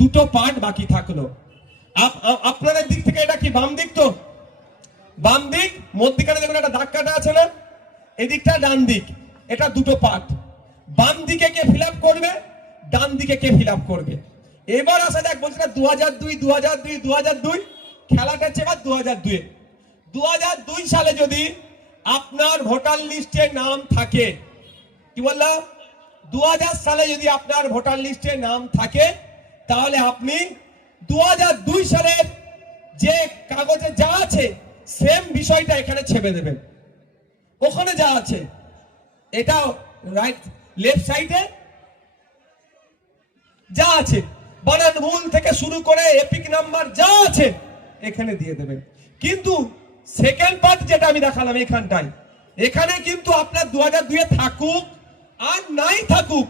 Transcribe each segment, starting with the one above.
দুটো পার্ট বাকি থাকলো। আপনাদের দিক থেকে এটা কি বাম দিক? তো বাম দিক, মধ্যখানে দেখুন একটা দাগ কাটা আছে না, এদিকটা ডান দিক, এটা দুটো পার্ট। বাম দিকে কে ফিল আপ করবে, ডান দিকে কে ফিল আপ করবে। এবার আসা যাক, বলছে না 2002 খেলাটা হচ্ছে এবার 2002 সালে যদি আপনার ভোটার লিস্টে নাম থাকে, কি বললাম, 2000 সালে যদি আপনার ভোটার লিস্টে নাম থাকে, তাহলে আপনি 2002 সালের যে কাগজে যা আছে সেম বিষয়টা এখানে ছেপে দেবেন। ওখানে যা আছে, এটা রাইট লেফট সাইডে যা আছে, বানান ভুল থেকে শুরু করে এপিক নাম্বার যা আছে এখানে দিয়ে দেবেন। কিন্তু সেকেন্ড পার্ট যেটা আমি দেখালাম এখানটায়, এখানে কিন্তু আপনার 2002 থাকুক আর নাই থাকুক,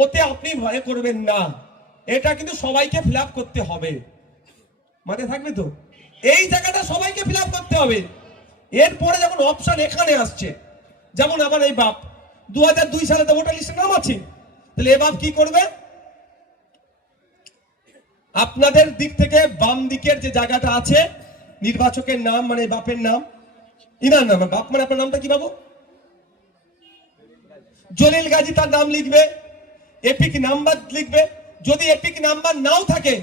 ওতে আপনি ভয় করবেন না, এটা কিন্তু সবাইকে ফিল আপ করতে হবে। মানে থাকবে তো, এই জায়গাটা সবাইকে ফিল আপ করতে হবে। এরপরে যখন অপশন এখানে আসছে, যেমন আমার এই বাপ 2002 সালে তো ভোটার লিস্টে নাম আছে, তাহলে এ বাপ কি করবে, আপনাদের দিক থেকে বাম দিকের যে জায়গাটা আছে নির্বাচকের নাম, মানে বাপের নাম, ইনার নাম, বাপ মানে আপনার নামটা কি বাবু, জলিল গাজী, তার নাম লিখবে, এপিক নাম্বার লিখবে। যদি এপিক নাম্বার নাও থাকে